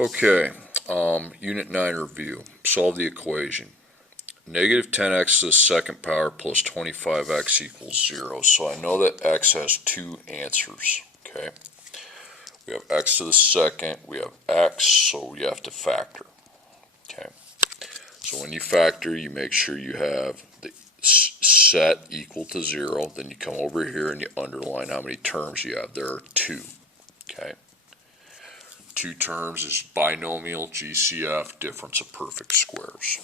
Okay, Unit 9 review. Solve the equation. Negative 10x to the second power plus 25x equals 0. So I know that x has two answers. Okay, we have x to the second, we have x, so we have to factor. Okay, so when you factor, you make sure you have the set equal to 0. Then you come over here and you underline how many terms you have. There are two. Okay. Two terms is binomial, GCF, difference of perfect squares.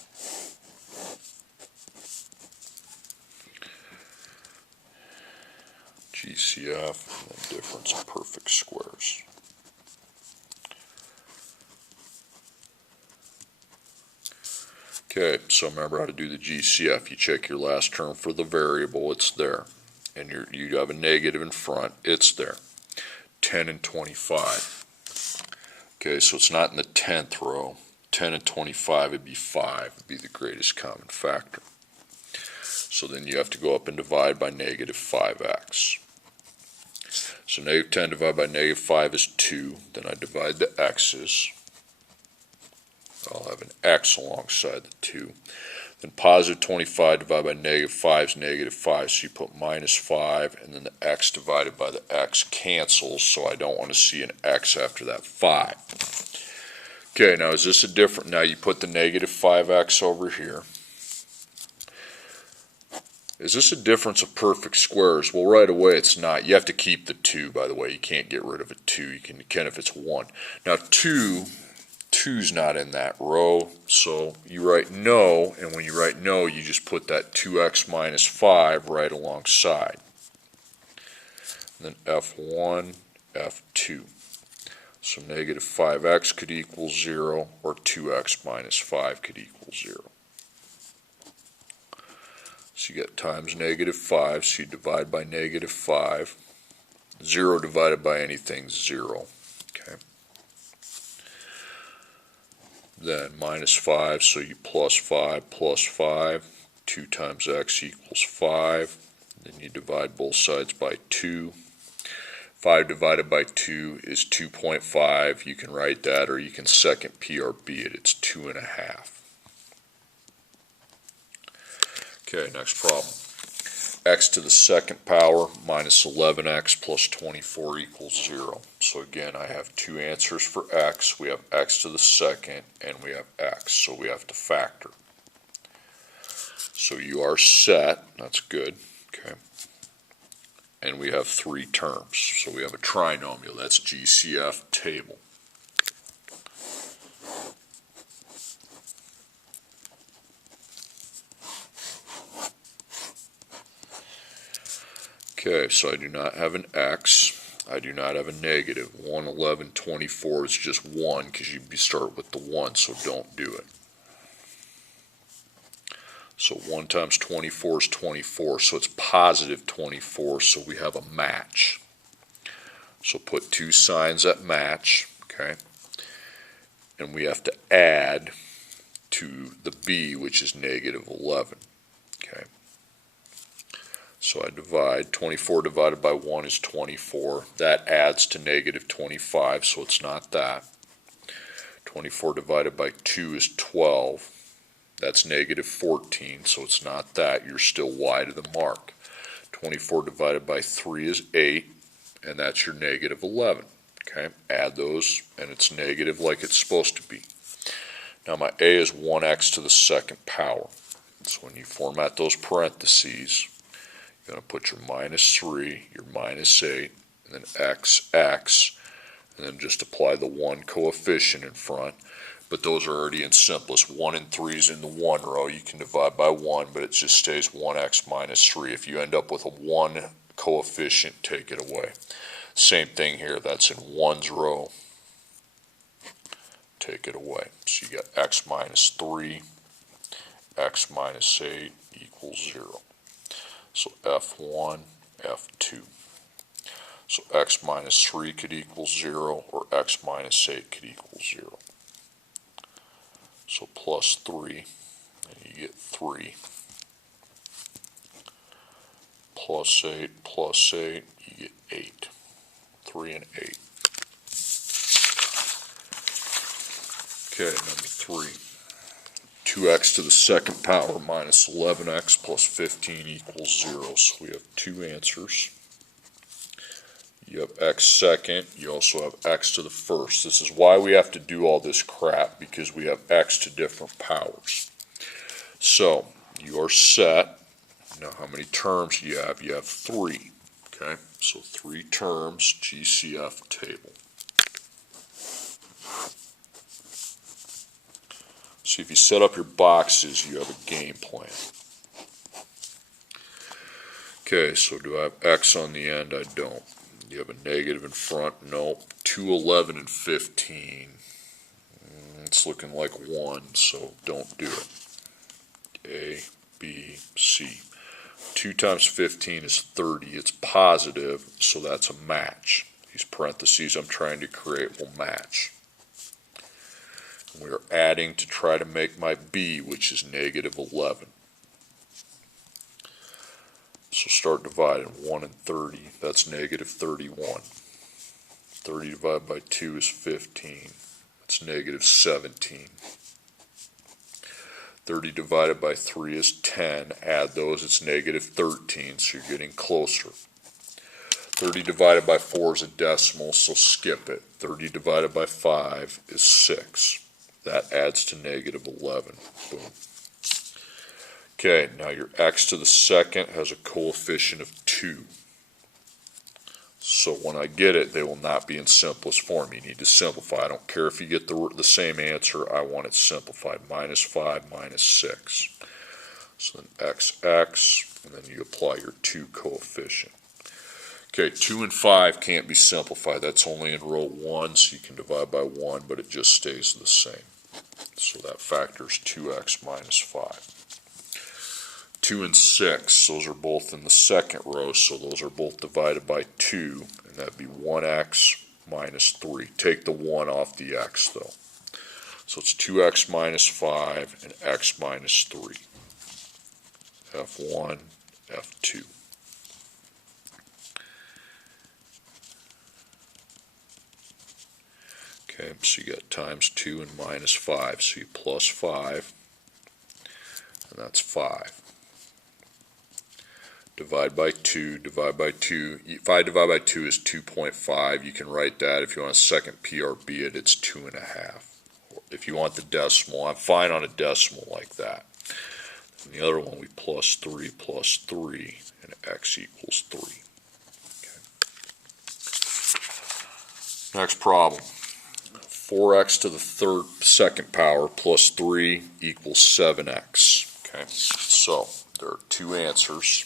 GCF, and then difference of perfect squares. Okay, so remember how to do the GCF. You check your last term for the variable, it's there. And you have a negative in front, it's there. 10 and 25. Okay, so it's not in the 10th row. 10 and 25 would be 5, would be the greatest common factor. So then you have to go up and divide by negative 5x. So negative 10 divided by negative 5 is 2. Then I divide the x's. I'll have an x alongside the 2. Then positive 25 divided by negative 5 is negative 5, so you put minus 5, and then the x divided by the x cancels, so I don't want to see an x after that 5. Okay, now is this a different, now you put the negative 5x over here. Is this a difference of perfect squares? Well, right away it's not. You have to keep the 2, by the way. You can't get rid of a 2. You can if it's 1. Now 2's not in that row, so you write no, and when you write no, you just put that 2x minus 5 right alongside. And then F1, F2. So negative 5x could equal 0, or 2x minus 5 could equal 0. So you get times negative 5, so you divide by negative 5. 0 divided by anything is 0. Okay. Then minus 5, so you plus 5 plus 5. 2 times x equals 5. Then you divide both sides by 2. 5 divided by 2 is 2.5. You can write that, or you can second PRB it. It's 2.5. Okay, next problem. X to the second power minus 11x plus 24 equals 0. So again, I have two answers for x. We have x to the second, and we have x, so we have to factor. So you are set. That's good. Okay. And we have three terms. So we have a trinomial. That's GCF table. Okay, so I do not have an x. I do not have a negative. 1, 11, 24 is just 1 because you start with the 1, so don't do it. So 1 times 24 is 24, so it's positive 24, so we have a match. So put two signs that match, okay? And we have to add to the b, which is negative 11, okay? So I divide, 24 divided by 1 is 24. That adds to negative 25, so it's not that. 24 divided by 2 is 12. That's negative 14, so it's not that. You're still wide of the mark. 24 divided by 3 is 8, and that's your negative 11. Okay, add those, and it's negative like it's supposed to be. Now my a is 1x to the second power. So when you format those parentheses, you're going to put your minus 3, your minus 8, and then x, and then just apply the 1 coefficient in front. But those are already in simplest. 1 and 3 is in the 1 row. You can divide by 1, but it just stays 1x minus 3. If you end up with a 1 coefficient, take it away. Same thing here. That's in 1's row. Take it away. So you got x minus 3, x minus 8 equals 0. So F1, F2. So x minus 3 could equal 0, or x minus 8 could equal 0. So plus 3, and you get 3. Plus 8, you get 8. 3 and 8. Okay, number 3. 2x to the second power minus 11x plus 15 equals 0. So we have two answers. You have x second, you also have x to the first. This is why we have to do all this crap, because we have x to different powers. So, you are set. Now how many terms do you have? You have 3. Okay, so 3 terms, GCF table. So if you set up your boxes, you have a game plan. Okay, so do I have x on the end? I don't. You have a negative in front? Nope. 2, 11, and 15. It's looking like 1, so don't do it. A, B, C. 2 times 15 is 30. It's positive, so that's a match. These parentheses I'm trying to create will match. We are adding to try to make my B, which is negative 11. So start dividing. 1 and 30, that's negative 31. 30 divided by 2 is 15. That's negative 17. 30 divided by 3 is 10. Add those, it's negative 13, so you're getting closer. 30 divided by 4 is a decimal, so skip it. 30 divided by 5 is 6. That adds to negative 11. Boom. Okay, now your x to the second has a coefficient of 2. So when I get it, they will not be in simplest form. You need to simplify. I don't care if you get the same answer. I want it simplified. Minus 5 minus 6. So then x, and then you apply your 2 coefficient. Okay, 2 and 5 can't be simplified. That's only in row 1, so you can divide by 1, but it just stays the same. So that factor is 2x minus 5. 2 and 6, those are both in the second row, so those are both divided by 2, and that'd be 1x minus 3. Take the 1 off the x, though. So it's 2x minus 5 and x minus 3. F1, F2. Okay, so you got times 2 and minus 5, so you plus 5, and that's 5. Divide by 2, divide by 2. 5 divided by 2 is 2.5. You can write that. If you want a second PRB it, it's 2.5. If you want the decimal, I'm fine on a decimal like that. And the other one, we plus 3, and x equals 3. Okay. Next problem. 4x to the second power plus 3 equals 7x. Okay, so there are two answers.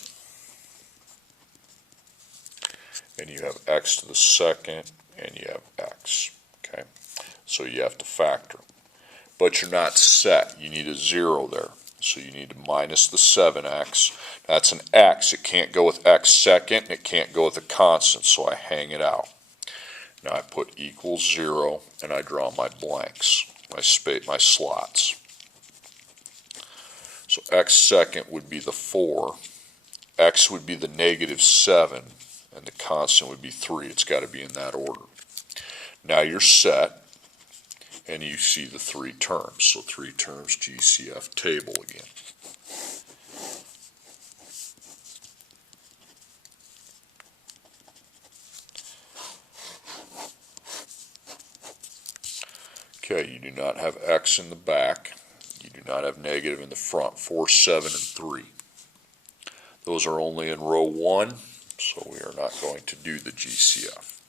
And you have x to the second, and you have x. Okay, so you have to factor. But you're not set. You need a 0 there. So you need to minus the 7x. That's an x. It can't go with x second, and it can't go with a constant, so I hang it out. Now I put equals 0, and I draw my blanks, my slots. So x second would be the 4. X would be the negative 7. And the constant would be 3. It's got to be in that order. Now you're set, and you see the 3 terms. So 3 terms, GCF table again. Okay, you do not have x in the back. You do not have negative in the front. 4, 7, and 3. Those are only in row 1. So we are not going to do the GCF.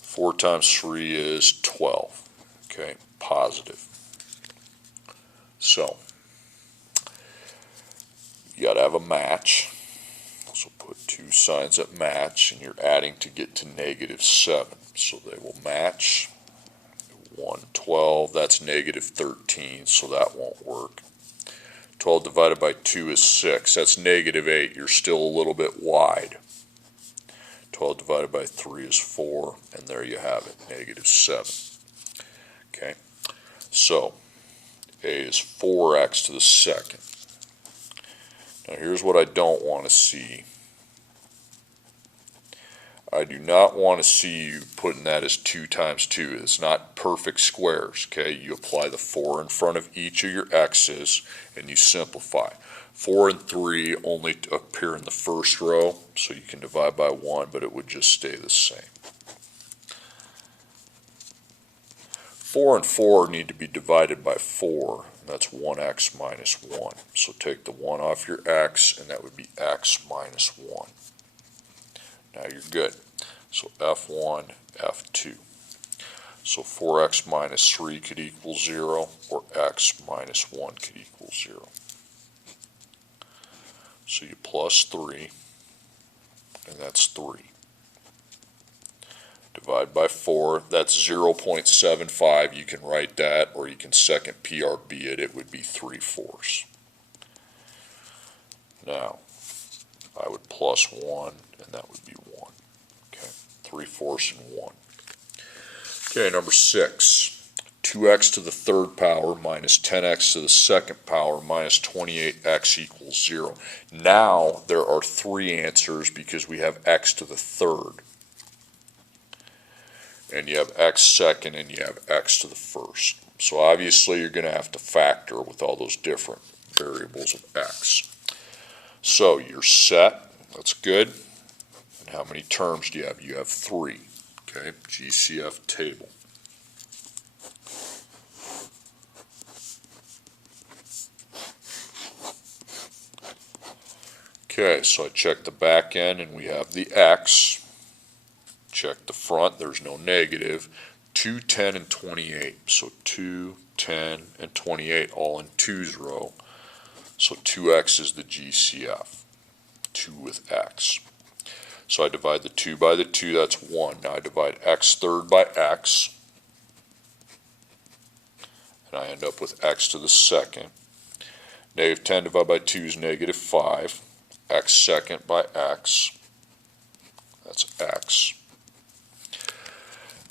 4 times 3 is 12. Okay, positive. So you got to have a match. So put 2 signs that match, and you're adding to get to negative 7. So they will match. 1, 12, that's negative 13, so that won't work. 12 divided by 2 is 6. That's negative 8. You're still a little bit wide. 12 divided by 3 is 4, and there you have it, negative 7. Okay, so A is 4x to the second. Now here's what I don't want to see. I do not want to see you putting that as 2 times 2. It's not perfect squares, okay? You apply the 4 in front of each of your x's and you simplify. 4 and 3 only appear in the first row, so you can divide by 1, but it would just stay the same. 4 and 4 need to be divided by 4, and that's 1x minus 1. So take the 1 off your x, and that would be x minus 1. Now you're good. So f1, f2. So 4x minus 3 could equal 0, or x minus 1 could equal 0. So you plus 3, and that's 3. Divide by 4, that's 0.75. You can write that, or you can second PRB it. It would be 3/4. Now, I would plus 1, and that would be 1. Okay, 3/4 and 1. Okay, number 6. 2x to the third power minus 10x to the second power minus 28x equals 0. Now there are 3 answers because we have x to the third. And you have x second and you have x to the first. So obviously you're going to have to factor with all those different variables of x. So you're set. That's good. And how many terms do you have? You have 3. Okay, GCF table. Okay, so I check the back end and we have the x. Check the front, there's no negative. 2, 10, and 28. So 2, 10, and 28 all in 2's row. So 2x is the GCF. 2 with x. So I divide the 2 by the 2, that's 1. Now I divide x third by x. And I end up with x to the second. Negative 10 divided by 2 is negative 5. X second by x. That's x.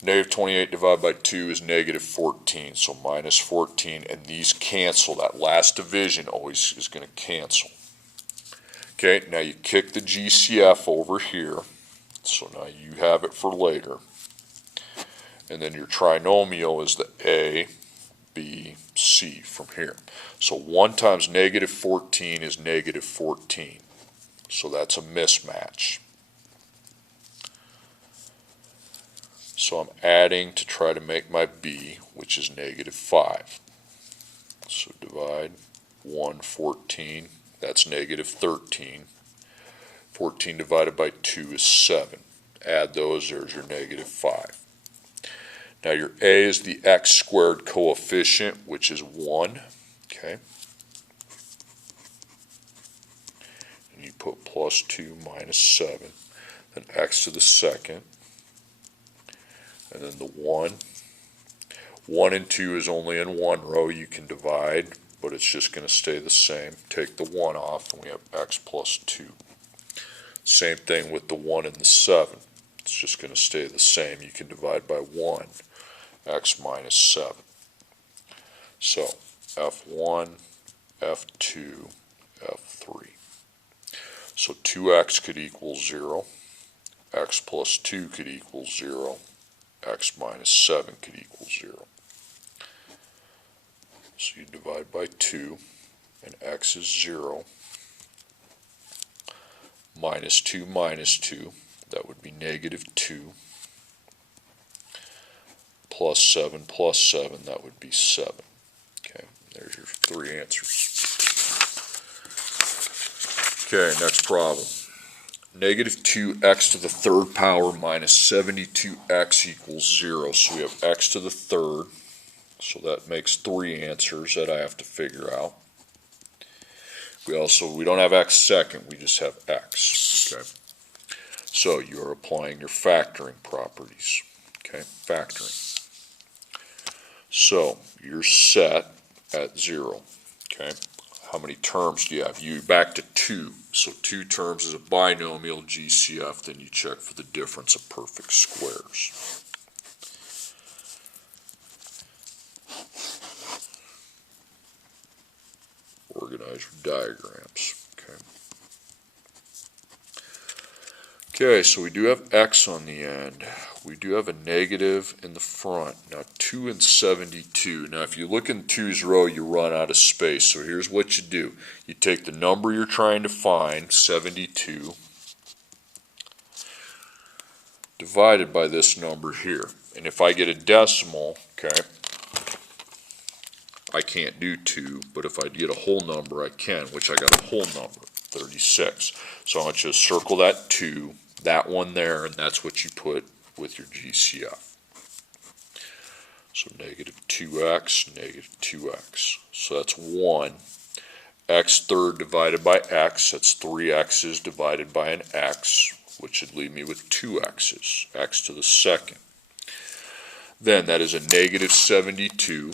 Negative 28 divided by 2 is negative 14, so minus 14, and these cancel. That last division always is going to cancel. Okay, now you kick the GCF over here, so now you have it for later. And then your trinomial is the A, B, C from here. So 1 times negative 14 is negative 14. So that's a mismatch. So I'm adding to try to make my B, which is negative 5. So divide 1, 14, that's negative 13. 14 divided by 2 is 7. Add those, there's your negative 5. Now your A is the x squared coefficient, which is 1. Okay. And you put plus 2 minus 7. Then x to the second. And then the 1. 1 and 2 is only in one row. You can divide, but it's just going to stay the same. Take the 1 off, and we have x plus 2. Same thing with the 1 and the 7. It's just going to stay the same. You can divide by 1, x minus 7. So f1, f2, f3. So 2x could equal 0. X plus 2 could equal 0. X minus 7 could equal 0. So you divide by 2, and x is 0. Minus 2 minus 2, that would be negative 2. Plus 7, that would be 7. Okay, there's your 3 answers. Okay, next problem. Negative 2x to the third power minus 72x equals 0. So we have x to the third. So that makes 3 answers that I have to figure out. We don't have x second, we just have x. Okay. So you're applying your factoring properties. Okay, factoring. So you're set at 0. Okay. How many terms do you have? You back to 2. So 2 terms is a binomial GCF, then you check for the difference of perfect squares. Organize your diagrams. Okay. Okay, so we do have x on the end. We do have a negative in the front. Now 2 and 72. Now if you look in 2's row, you run out of space. So here's what you do. You take the number you're trying to find, 72, divided by this number here. And if I get a decimal, okay, I can't do 2, but if I get a whole number, I can, which I got a whole number, 36. So I want you to circle that 2, that one there, and that's what you put with your GCF. So negative 2x, negative 2x. So that's 1. X third divided by x, that's 3 x's divided by an x, which would leave me with 2 x's, x to the second. Then that is a negative 72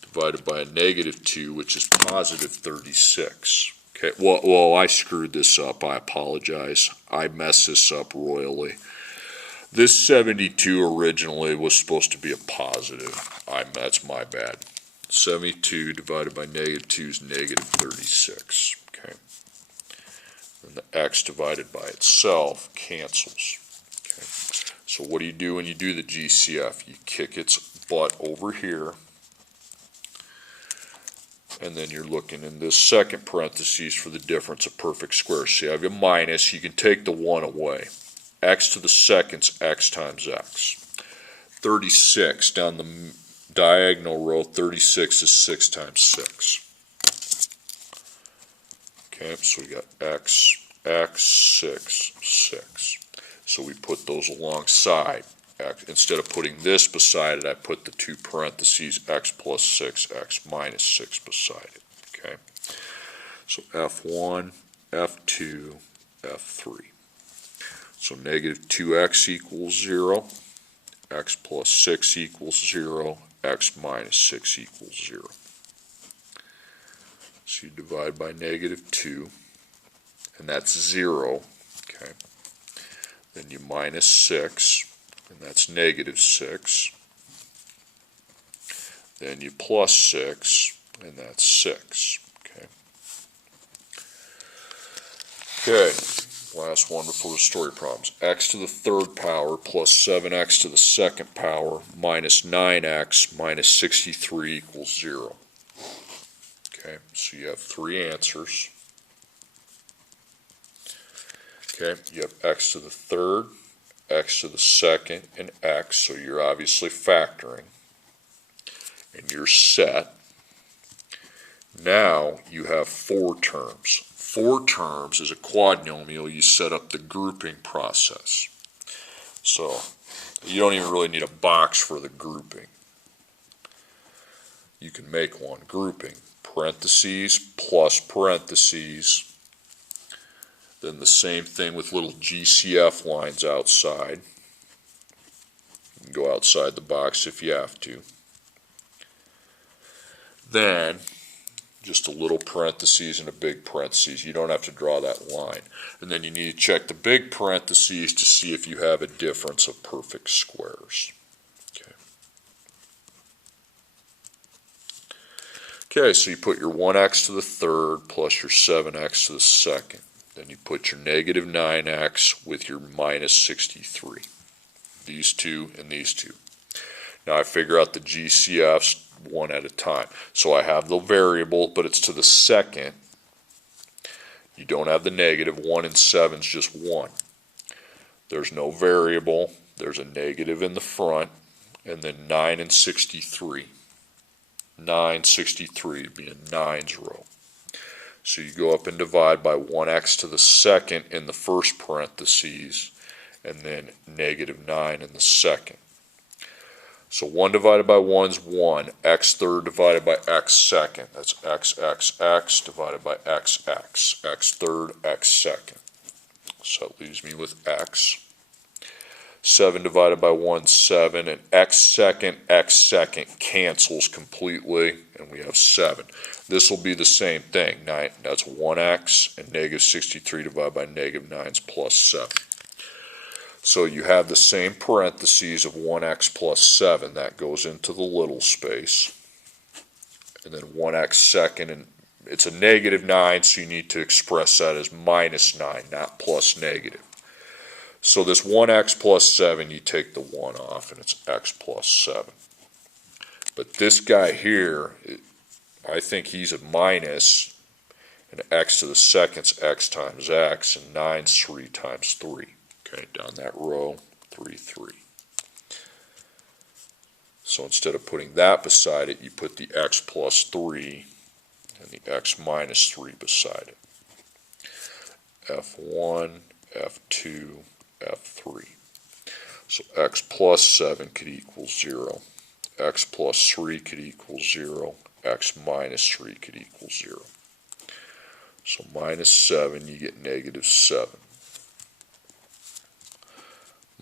divided by a negative 2, which is positive 36. Okay, well, I screwed this up. I apologize. I messed this up royally. This 72 originally was supposed to be a positive. That's my bad. 72 divided by negative 2 is negative 36. Okay. And the x divided by itself cancels. Okay. So what do you do when you do the GCF? You kick its butt over here. And then you're looking in this second parentheses for the difference of perfect squares. So you have your minus. You can take the 1 away. X to the second's x times x. 36 down the diagonal row, 36 is 6 times 6. Okay, so we got x, 6, 6. So we put those alongside. Instead of putting this beside it, I put the 2 parentheses, x plus 6, x minus 6 beside it. Okay, so F1, F2, F3. So negative 2x equals 0, x plus 6 equals 0, x minus 6 equals 0. So you divide by negative 2, and that's 0. Okay. Then you minus 6, and that's negative 6. Then you plus 6, and that's 6. Okay. Okay. Last one before the story problems. X to the third power plus 7x to the second power minus 9x minus 63 equals 0. Okay, so you have 3 answers. Okay, you have x to the third, x to the second, and x, so you're obviously factoring. And you're set. Now you have 4 terms. 4 terms is a quadnomial. You set up the grouping process. So you don't even really need a box for the grouping. You can make one. Grouping, parentheses plus parentheses. Then the same thing with little GCF lines outside. You can go outside the box if you have to. Then just a little parentheses and a big parentheses. You don't have to draw that line. And then you need to check the big parentheses to see if you have a difference of perfect squares. Okay. Okay, so you put your 1x to the third plus your 7x to the second. Then you put your negative 9x with your minus 63. These two and these two. Now I figure out the GCFs one at a time. So I have the variable, but it's to the second. You don't have the negative. 1 and 7 is just 1. There's no variable. There's a negative in the front. And then 9 and 63. 9, 63 would be in 9's row. So you go up and divide by 1x to the second in the first parentheses, and then negative 9 in the second. So 1 divided by 1 is 1, x third divided by x second. That's x divided by x third, x second. So it leaves me with x. 7 divided by 1 is 7, and x second cancels completely, and we have 7. This will be the same thing. 9, that's 1x, and negative 63 divided by negative 9 is plus 7. So you have the same parentheses of 1x plus 7. That goes into the little space. And then 1x second, and it's a negative 9, so you need to express that as minus 9, not plus negative. So this 1x plus 7, you take the 1 off, and it's x plus 7. But this guy here, I think he's a minus, and x to the second's x times x, and 9's 3 times 3. Okay, down that row, 3, 3. So instead of putting that beside it, you put the x plus 3 and the x minus 3 beside it. F1, F2, F3. So x plus 7 could equal 0. X plus 3 could equal 0. X minus 3 could equal 0. So minus 7, you get negative 7.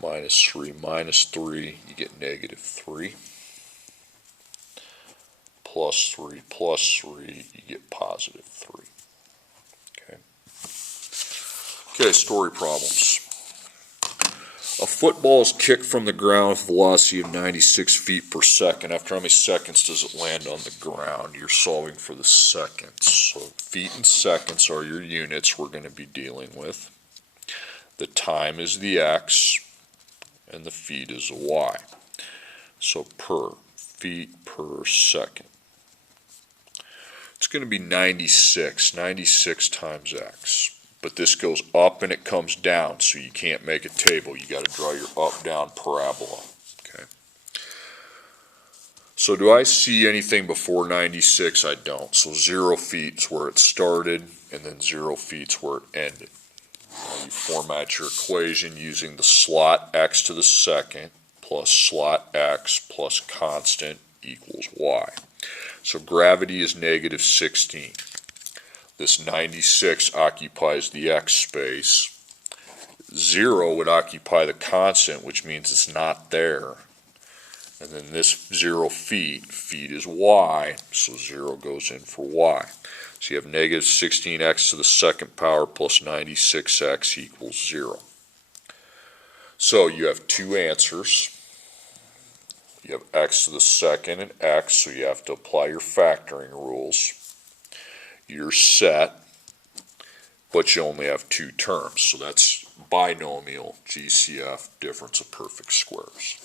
Minus 3 minus 3, you get negative 3. Plus 3 plus 3, you get positive 3. Okay, story problems. A football is kicked from the ground with a velocity of 96 feet per second. After how many seconds does it land on the ground? You're solving for the seconds. So feet and seconds are your units we're going to be dealing with. The time is the x, and the feet is the y. So per feet per second. It's going to be 96 times x. But this goes up and it comes down, so you can't make a table. You got to draw your up-down parabola. Okay. So do I see anything before 96? I don't. So 0 feet is where it started, and then 0 feet is where it ended. Now you format your equation using the slot x to the second plus slot x plus constant equals y. So gravity is negative 16. This 96 occupies the x space. 0 would occupy the constant, which means it's not there. And then this 0 feet is y, so 0 goes in for y. So you have negative 16x to the second power plus 96x equals 0. So you have two answers. You have x to the second and x, so you have to apply your factoring rules. You're set, but you only have two terms. So that's binomial GCF, difference of perfect squares.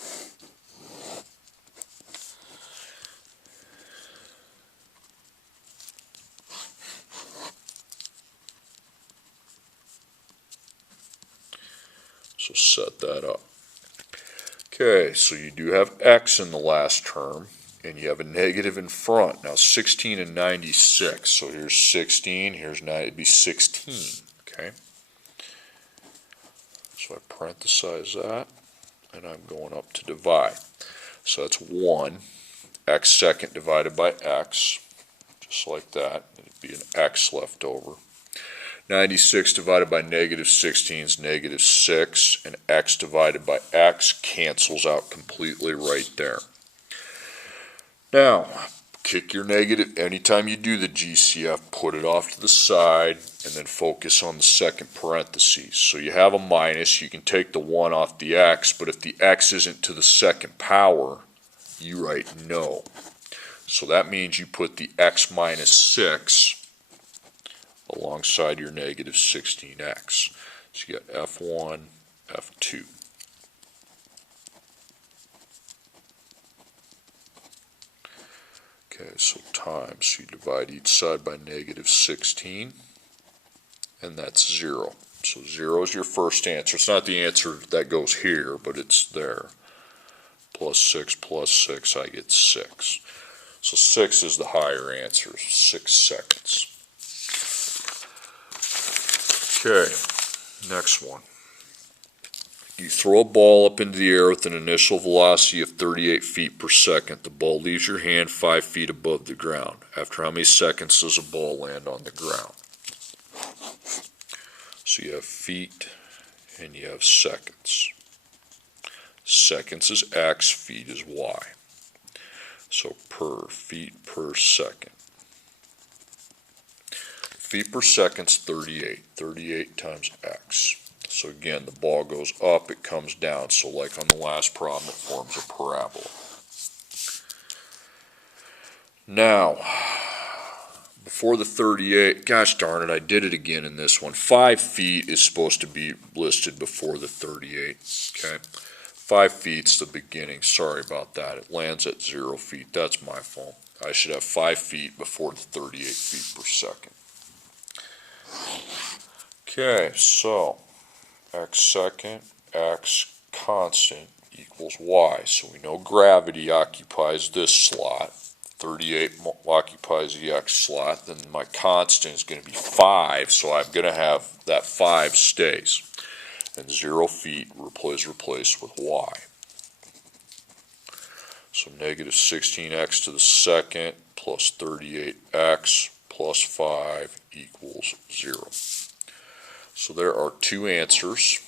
So set that up. Okay, so you do have x in the last term, and you have a negative in front. Now 16 and 96, so here's 16, here's 9, it'd be 16, okay? So I parenthesize that, and I'm going up to divide. So that's 1, x second divided by x, just like that. It'd be an x left over. 96 divided by negative 16 is negative 6, and x divided by x cancels out completely right there. Now, kick your negative, anytime you do the GCF, put it off to the side, and then focus on the second parentheses. So you have a minus, you can take the 1 off the x, but if the x isn't to the second power, you write no. So that means you put the x minus 6 alongside your negative 16x. So you got F1, F2. Okay, so times, so you divide each side by negative 16, and that's 0. So 0 is your first answer. It's not the answer that goes here, but it's there. Plus 6, I get 6. So 6 is the higher answer, 6 seconds. Okay, next one. You throw a ball up into the air with an initial velocity of 38 feet per second. The ball leaves your hand 5 feet above the ground. After how many seconds does a ball land on the ground? So you have feet and you have seconds. Seconds is x, feet is y. So per feet per second. Feet per second is 38. 38 times x. So again, the ball goes up, it comes down. So like on the last problem, it forms a parabola. Now, before the 38, gosh darn it, I did it again in this one. 5 feet is supposed to be listed before the 38, okay? 5 feet's the beginning, sorry about that. It lands at 0 feet, that's my fault. I should have 5 feet before the 38 feet per second. Okay, so x second, x constant equals y. So we know gravity occupies this slot. 38 occupies the x slot. Then my constant is going to be 5, so I'm going to have that 5 stays. And 0 feet replaced with y. So negative 16x to the second plus 38x plus 5 equals 0. So there are two answers.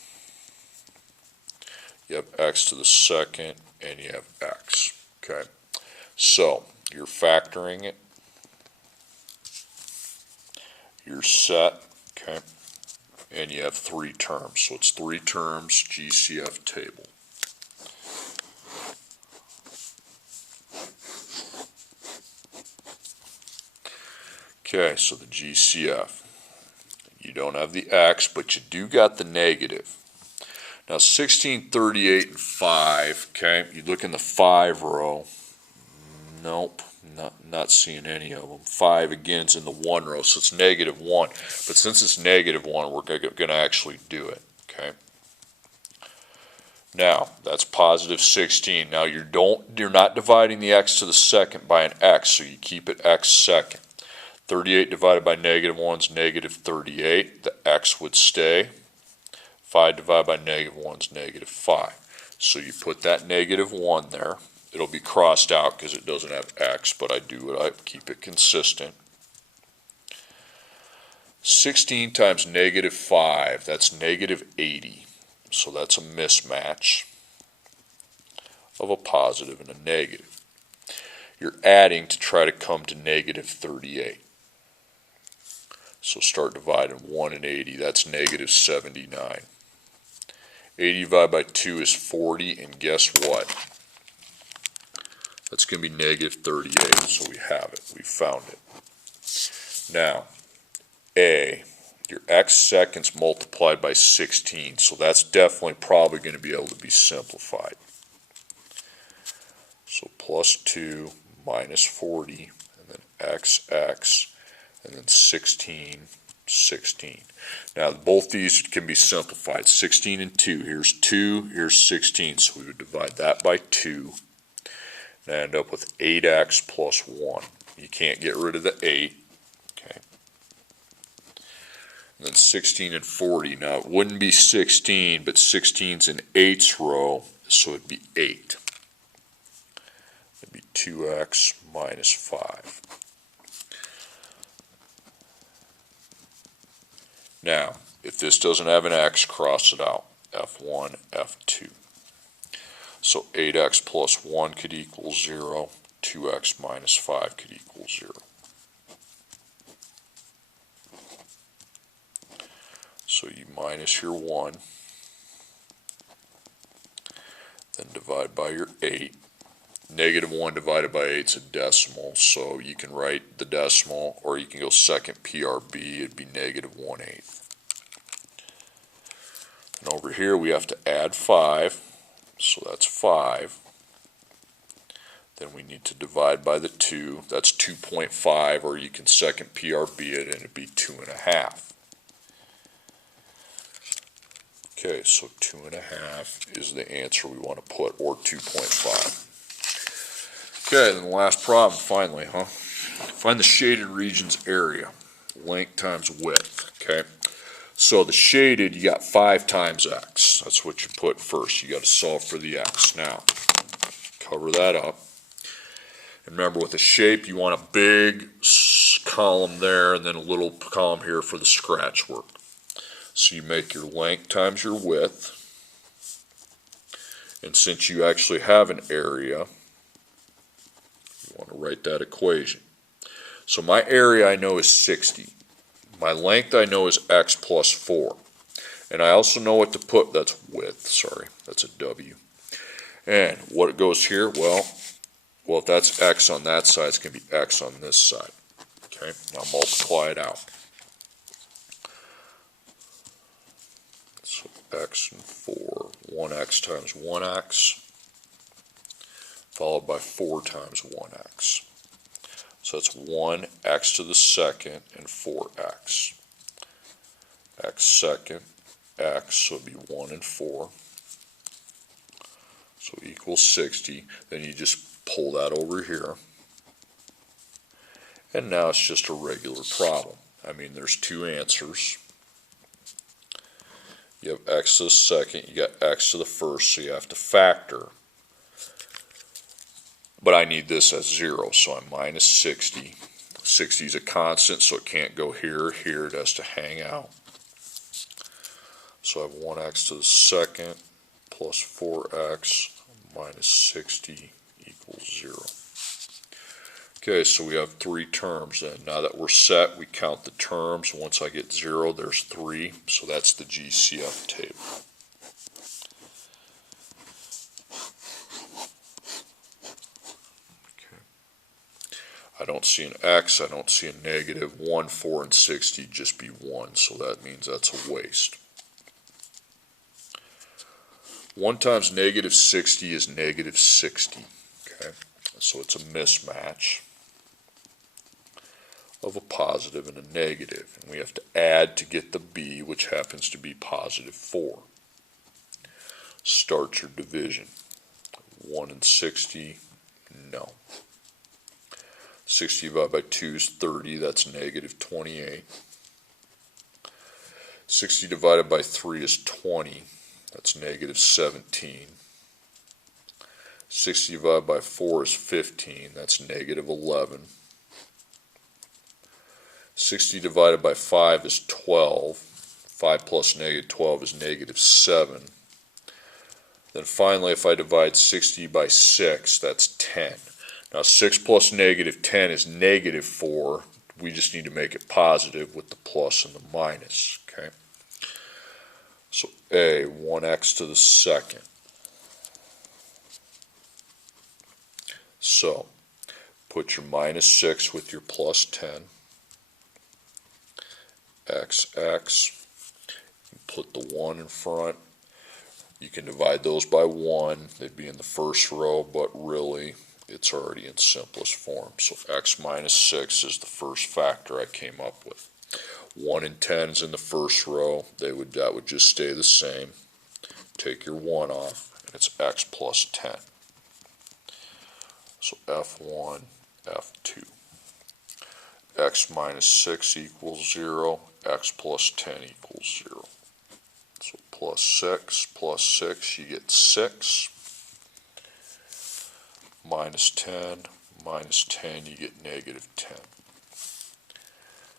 You have x to the second and you have x. Okay. So you're factoring it. You're set. Okay. And you have 3 terms. So it's 3 terms, GCF table. Okay, so the GCF. You don't have the x, but you do got the negative. Now 16, 38, and 5, okay, you look in the 5 row. Nope, not seeing any of them. 5 again is in the 1 row, so it's negative 1. But since it's negative 1, we're going to actually do it, okay? Now, that's positive 16. Now you're not dividing the x to the second by an x, so you keep it x second. 38 divided by negative 1 is negative 38. The x would stay. 5 divided by negative 1 is negative 5. So you put that negative 1 there. It'll be crossed out because it doesn't have x, but I keep it consistent. 16 times negative 5, that's negative 80. So that's a mismatch of a positive and a negative. You're adding to try to come to negative 38. So start dividing 1 and 80. That's negative 79. 80 divided by 2 is 40, and guess what? That's going to be negative 38, so we have it. We found it. Now, A, your x seconds multiplied by 16, so that's definitely probably going to be able to be simplified. So plus 2 minus 40, and then xx, and then 16, 16. Now, both these can be simplified. 16 and 2. Here's 2, here's 16, so we would divide that by 2. And end up with 8x plus 1. You can't get rid of the 8. Okay. And then 16 and 40. Now, it wouldn't be 16, but 16's in 8's row, so it'd be 8. It'd be 2x minus 5. Now, if this doesn't have an x, cross it out. F1, F2. So 8x plus 1 could equal 0. 2x minus 5 could equal 0. So you minus your 1. Then divide by your 8. Negative 1 divided by 8 is a decimal, so you can write the decimal, or you can go second PRB, it'd be negative 1/8. And over here we have to add 5, so that's 5. Then we need to divide by the 2, that's 2.5, or you can second PRB it, and it'd be 2.5. Okay, so 2.5 is the answer we want to put, or 2.5. Okay, then the last problem, finally, Find the shaded region's area, length times width, okay? So the shaded, you got 5 times x. That's what you put first. You got to solve for the x. Now, cover that up. And remember, with a shape, you want a big column there and then a little column here for the scratch work. So you make your length times your width. And since you actually have an area, you want to write that equation. So my area I know is 60. My length I know is x plus 4. And I also know what to put, that's width, sorry, that's a W. And what goes here, well, if that's x on that side, it's going to be x on this side. Okay, now multiply it out. So x and 4, 1x times 1x, followed by 4 times 1x. So that's 1x to the second and 4x. X second, x, so it'd be 1 and 4. So equals 60. Then you just pull that over here. And now it's just a regular problem. I mean, there's two answers. You have x to the second, you got x to the first, so you have to factor. But I need this as 0, so I'm minus 60. 60 is a constant, so it can't go here or here. It has to hang out. So I have 1x to the second plus 4x minus 60 equals 0. Okay, so we have 3 terms. And now that we're set, we count the terms. Once I get 0, there's 3. So that's the GCF table. I don't see an x, I don't see a negative. 1, 4, and 60 just be 1, so that means that's a waste. 1 times negative 60 is negative 60. Okay, so it's a mismatch of a positive and a negative. And we have to add to get the b, which happens to be positive 4. Start your division. 1 and 60, no. 60 divided by 2 is 30, that's negative 28. 60 divided by 3 is 20, that's negative 17. 60 divided by 4 is 15, that's negative 11. 60 divided by 5 is 12. 5 plus negative 12 is negative 7. Then finally, if I divide 60 by 6, that's 10. Now 6 plus negative 10 is negative 4. We just need to make it positive with the plus and the minus. Okay. So A, 1x to the second. So put your minus 6 with your plus 10. X, put the 1 in front. You can divide those by 1. They'd be in the first row, but really it's already in simplest form. So x minus 6 is the first factor I came up with. 1 and 10 is in the first row. That would just stay the same. Take your 1 off, and it's x plus 10. So F1, F2. X minus 6 equals 0. X plus 10 equals 0. So plus 6, you get 6. Minus 10, you get negative 10.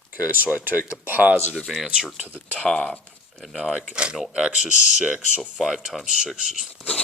Okay, so I take the positive answer to the top, and now I know x is 6, so 5 times 6 is 30.